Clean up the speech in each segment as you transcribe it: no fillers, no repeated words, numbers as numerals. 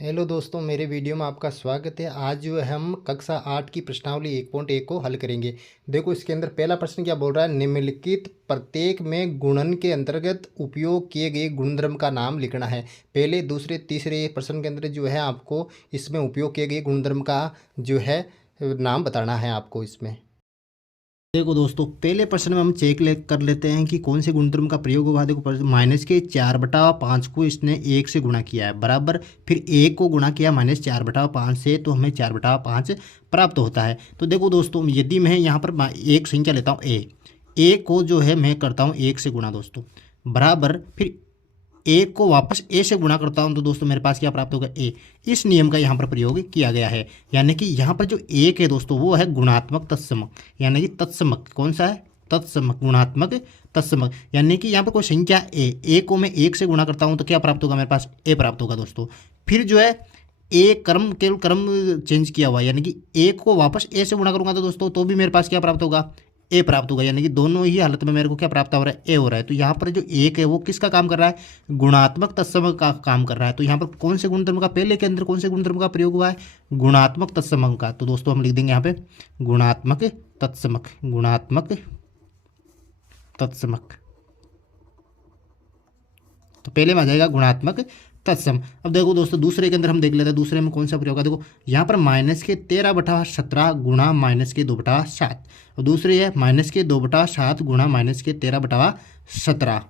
Hello दोस्तों, मेरे video में आपका स्वागत है। आज जो है हम कक्षा 8 की प्रश्नावली 1.1 को हल करेंगे। देखो, इसके अंदर पहला प्रश्न क्या बोल रहा है। निम्नलिखित प्रत्येक में गुणन के अंतर्गत उपयोग किए गए गुणधर्म का नाम लिखना है। पहले, दूसरे, तीसरे प्रश्न के अंदर जो है आपको इसमें उपयोग किए गए गुणधर्म का जो है नाम बताना है आपको इसमें। देखो दोस्तों, पहले प्रश्न में हम कर लेते हैं कि कौन से गुणधर्म का प्रयोग हुआ। देखो, -4/5 को इसने 1 से गुणा किया है, बराबर। फिर 1 को गुणा किया -4/5 से, तो हमें 4/5 प्राप्त होता है। तो देखो दोस्तों, यदि मैं यहाँ पर एक संख्या लेता हूँ ए को जो है मैं करता हूँ 1 से गुणा दोस्तों, बराबर। फिर एक को वापस ए से गुणा करता हूं तो दोस्तों मेरे पास क्या प्राप्त होगा, ए। इस नियम का यहाँ पर प्रयोग किया गया है। यानी कि यहाँ पर जो एक है दोस्तों वो है गुणात्मक तत्समक, यानी कि तत्समक कौन सा है, तत्समक, गुणात्मक तत्समक। यानी कि यहाँ पर कोई संख्या ए को मैं 1 से गुणा करता हूँ तो क्या प्राप्त होगा, मेरे पास ए प्राप्त होगा दोस्तों। फिर जो है ए क्रम, केवल क्रम चेंज किया हुआ है, यानी कि ए को वापस ए से गुणा करूंगा तो दोस्तों तो भी मेरे पास क्या प्राप्त होगा, ए प्राप्त होगा। यानी कि दोनों ही हालत में मेरे को क्या प्राप्त हो रहा है, ए हो रहा है। तो यहाँ पर जो एक है वो किसका काम कर रहा है, गुणात्मक तत्समक का काम कर रहा है। तो यहाँ पर कौन से गुणधर्म का, पहले के अंदर कौन से गुणधर्म का प्रयोग हुआ है, गुणात्मक तत्समक का। तो दोस्तों हम लिख देंगे यहाँ पे गुणात्मक तत्समक, गुणात्मक तत्समक। तो पहले में आ जाएगा गुणात्मक तत्सम। अब देखो दोस्तों, दूसरे के अंदर हम देख लेते हैं दूसरे में कौन सा प्रयोग है। देखो यहाँ पर -13/17 गुणा -2/7, और दूसरी है -2/7 गुणा -13/17।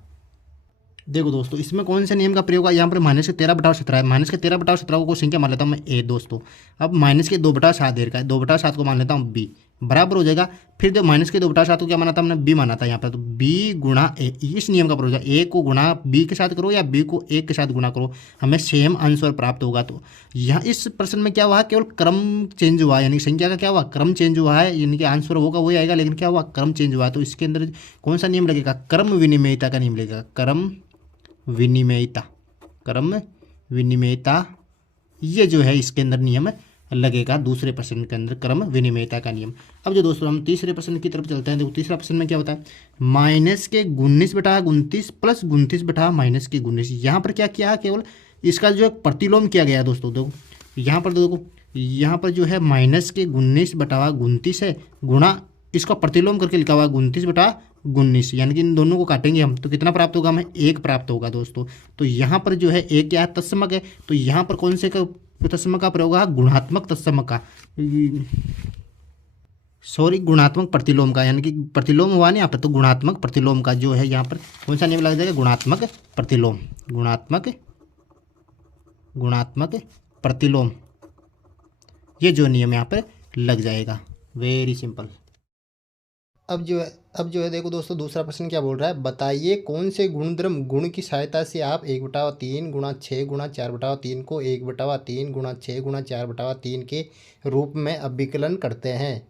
देखो दोस्तों, इसमें कौन से नियम का प्रयोग है। यहाँ पर -13/17 है, -13/17 को कोई संख्या मान लेता हूँ मैं ए दोस्तों। अब -2/7 देर का है, 2/7 को मान लेता हूँ बी, बराबर हो जाएगा। फिर जब -2/7 को क्या माना था हमने, बी माना था यहाँ पर, तो बी गुणा ए, इस नियम का प्रयोग है। ए को गुणा बी के साथ करो या बी को ए के साथ गुणा करो, हमें सेम आंसर प्राप्त होगा। तो यहाँ इस प्रश्न में क्या हुआ है, केवल क्रम चेंज हुआ है, यानी संख्या का क्या हुआ, क्रम चेंज हुआ है। यानी कि आंसर होगा वही आएगा, लेकिन क्या हुआ, क्रम चेंज हुआ है। तो इसके अंदर कौन सा नियम लगेगा, क्रम विनिमयता का नियम लगेगा, क्रम विनिमयता, क्रम विनिमयता। ये जो है इसके अंदर नियम लगेगा, दूसरे प्रश्न के अंदर क्रम विनिमयता का नियम। अब जो दोस्तों हम तीसरे प्रश्न की तरफ चलते हैं। देखो तीसरा प्रश्न में क्या होता है, -29/29 प्लस 29/-19। यहाँ पर क्या किया है, केवल इसका जो है प्रतिलोम किया गया है दोस्तों। देखो यहाँ पर देखो, यहाँ पर जो है -19/29 है, गुणा इसका प्रतिलोम करके लिखा हुआ है 29/19। यानी कि इन दोनों को काटेंगे हम तो कितना प्राप्त होगा, हमें 1 प्राप्त होगा दोस्तों। तो यहाँ पर जो है एक क्या है, तत्समक है। तो यहाँ पर कौन से तत्समक का प्रयोग है, गुणात्मक तत्समक का, सॉरी गुणात्मक प्रतिलोम का। यानी कि प्रतिलोम हुआ ना यहाँ पर, तो गुणात्मक प्रतिलोम का जो है यहाँ पर कौन सा नियम लग जाएगा, गुणात्मक प्रतिलोम, गुणात्मक प्रतिलोम। ये जो नियम यहाँ पर लग जाएगा, वेरी सिंपल। अब जो है देखो दोस्तों, दूसरा प्रश्न क्या बोल रहा है, बताइए कौन से गुणधर्म गुण की सहायता से आप 1/3 गुणा 6 गुणा 4/3 को 1/3 गुणा 6 गुणा 4/3 के रूप में अभिकलन करते हैं।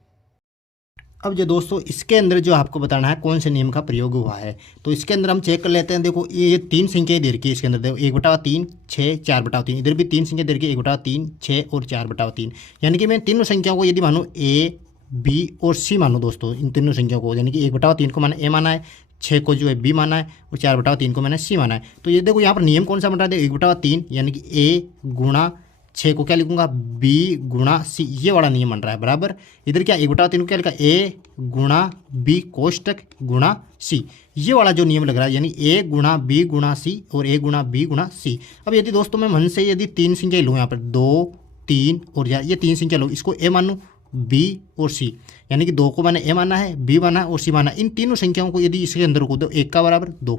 अब जो दोस्तों इसके अंदर जो आपको बताना है कौन से नियम का प्रयोग हुआ है, तो इसके अंदर हम चेक कर लेते हैं। देखो ये 3 संख्याएं दे रखी है इसके अंदर, देखो 1/3 6 4/3, इधर भी 3 संख्या दे रखी है, 1/3 6 और 4/3। यानी कि मैं तीनों संख्याओं को यदि मानूँ ए, बी और सी मानो दोस्तों, इन तीनों संख्याओं को, यानी कि 1/3 को मैंने ए माना है, 6 को जो है बी माना है, और 4/3 को मैंने सी माना है। तो ये देखो यहाँ पर नियम कौन सा बन रहा है, 1/3 यानी कि ए गुणा 6 को क्या लिखूंगा, बी गुणा सी, ये वाला नियम बन रहा है, बराबर। इधर क्या 1/3 को क्या लिखा, ए गुणा बी कोष्टक गुणा सी, ये वाला जो नियम लग रहा है, यानी ए गुणा बी गुणा सी और ए गुणा बी गुणा सी। अब यदि दोस्तों मैं मन से यदि 3 संख्या लूँ यहाँ पर, 2 3 और ये 3 संख्या लूँ, इसको ए मानूँ, बी और सी, यानी कि 2 को मैंने ए माना है, बी माना है और सी माना है। इन तीनों संख्याओं को यदि इसके अंदर को दो, 1 का बराबर 2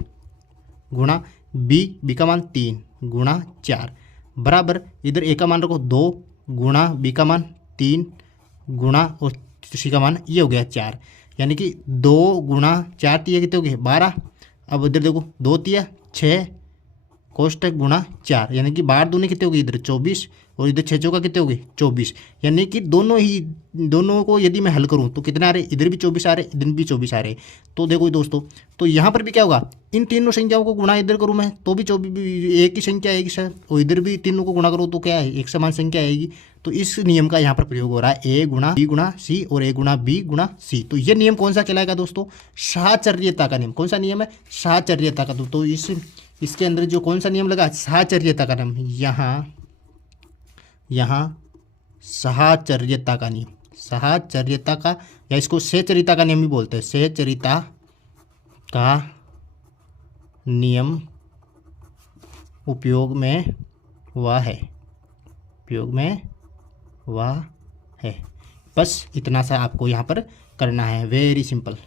गुणा बी का मान 3 गुणा 4, बराबर इधर ए का मान रखो 2 गुणा बी का मान 3 गुणा और सी का मान ये हो गया 4। यानी कि 2 गुणा 4 तिया कितने हो गए, 12। अब इधर देखो 2 तिया 6 कोष्टक गुणा 4, यानी कि 12 दूनी कितने हो गई, इधर 24 और इधर 6 चौका कितने हो गए, 24। यानी कि दोनों को यदि मैं हल करूं तो कितना आ रहे, इधर भी 24 आ रहे, इधर भी 24 आ रहे। तो देखो दोस्तों, तो यहाँ पर भी क्या होगा, इन तीनों संख्याओं को गुणा इधर करूँ मैं तो भी 24, एक ही संख्या आएगी सर, और इधर भी तीनों को गुणा करूँ तो क्या है, एक समान संख्या आएगी। तो इस नियम का यहाँ पर प्रयोग हो रहा है, ए गुणा बी गुणा सी और ए गुणा बी गुणा सी। तो ये नियम कौन सा कहलाएगा दोस्तों, साहचर्यता का नियम। कौन सा नियम है, साहचर्यता का। तो इसके अंदर जो कौन सा नियम लगा, साहचर्यता का नियम। यहाँ यहाँ साहचर्यता का नियम, साहचर्यता का, या इसको सहचरिता का नियम भी बोलते हैं, सहचरिता का नियम उपयोग में हुआ है, उपयोग में हुआ है। बस इतना सा आपको यहाँ पर करना है, वेरी सिंपल।